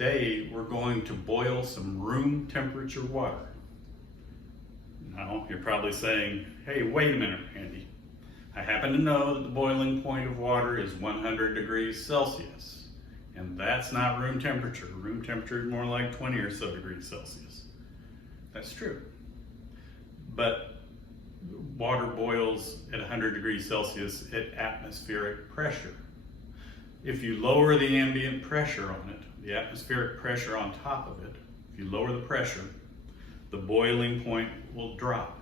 today we're going to boil some room temperature water. Now you're probably saying, hey, wait a minute, Andy. I happen to know that the boiling point of water is 100 degrees Celsius, and that's not room temperature. Room temperature is more like 20 or so degrees Celsius. That's true. But water boils at 100 degrees Celsius at atmospheric pressure. If you lower the ambient pressure on it, the atmospheric pressure on top of it, if you lower the pressure, the boiling point will drop.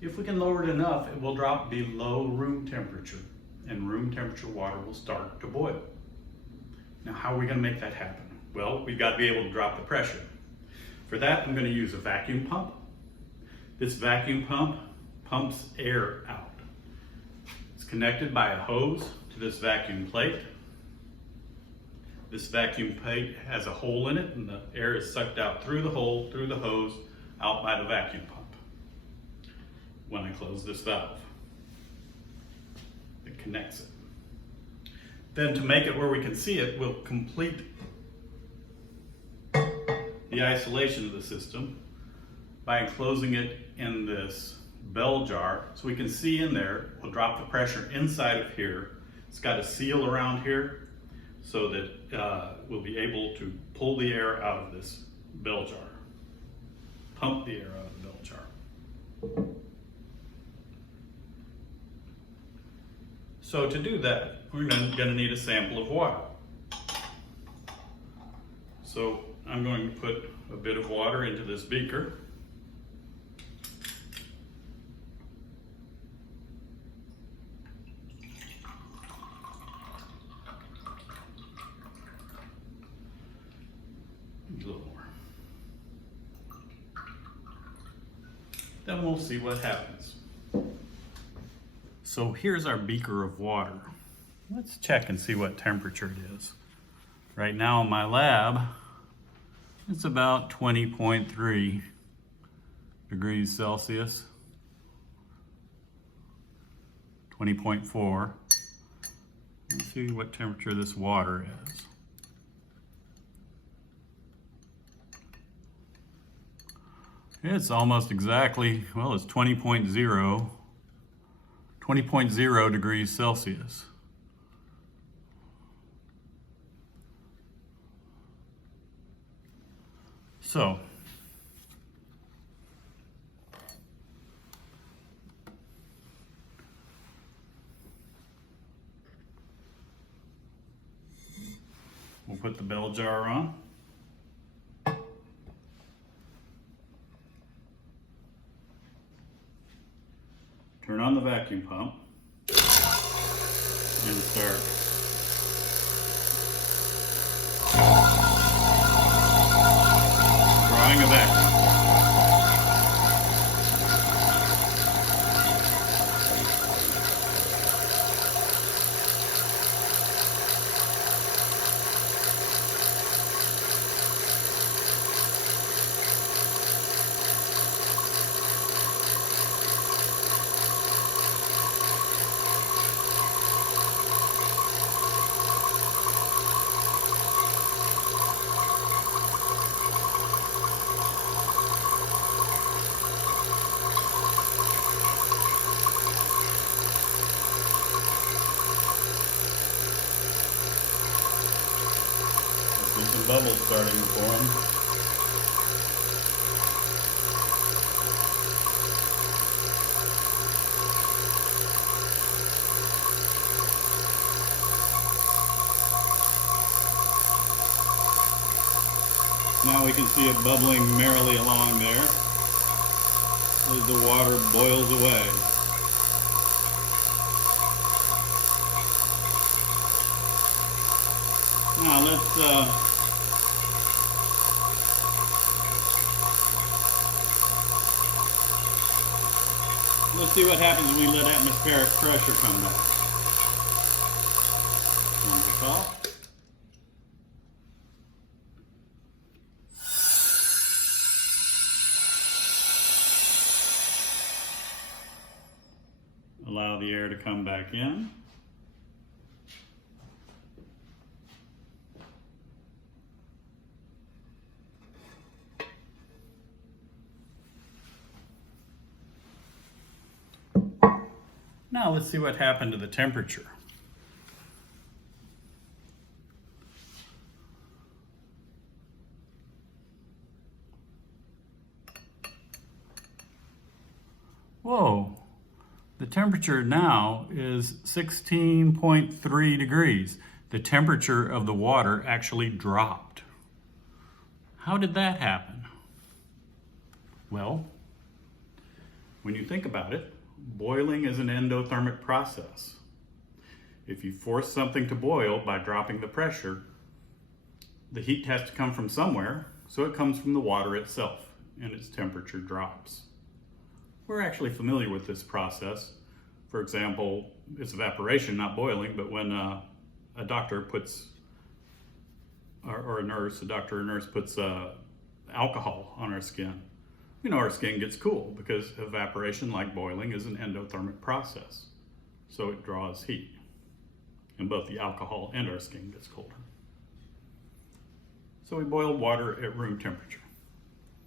If we can lower it enough, it will drop below room temperature, and room temperature water will start to boil. Now, how are we going to make that happen? Well, we've got to be able to drop the pressure. For that, I'm going to use a vacuum pump. This vacuum pump pumps air out. It's connected by a hose to this vacuum plate. This vacuum plate has a hole in it, and the air is sucked out through the hole, through the hose, out by the vacuum pump. When I close this valve, it connects it. Then to make it where we can see it, we'll complete the isolation of the system by enclosing it in this bell jar so we can see in there. We'll drop the pressure inside of here. It's got a seal around here so that we'll be able to pull the air out of this bell jar, pump the air out of the bell jar. So to do that, we're going to need a sample of water. So I'm going to put a bit of water into this beaker. A little more. Then we'll see what happens. So here's our beaker of water. Let's check and see what temperature it is. Right now in my lab, it's about 20.3 degrees Celsius, 20.4. Let's see what temperature this water is. It's almost exactly, well, it's 20.0 degrees Celsius. So, we'll put the bell jar on. Turn on the vacuum pump and start drawing a vacuum. See some bubbles starting to form. Now we can see it bubbling merrily along there as the water boils away. Now let's see what happens when we let atmospheric pressure come back. Turn this off. Allow the air to come back in. Now let's see what happened to the temperature. Whoa, the temperature now is 16.3 degrees. The temperature of the water actually dropped. How did that happen? Well, when you think about it, boiling is an endothermic process. If you force something to boil by dropping the pressure, the heat has to come from somewhere, so it comes from the water itself, and its temperature drops. We're actually familiar with this process. For example, it's evaporation, not boiling, but when a doctor puts, or a doctor or nurse puts alcohol on our skin, we know our skin gets cool because evaporation, like boiling, is an endothermic process. So it draws heat, and both the alcohol and our skin gets colder. So we boil water at room temperature.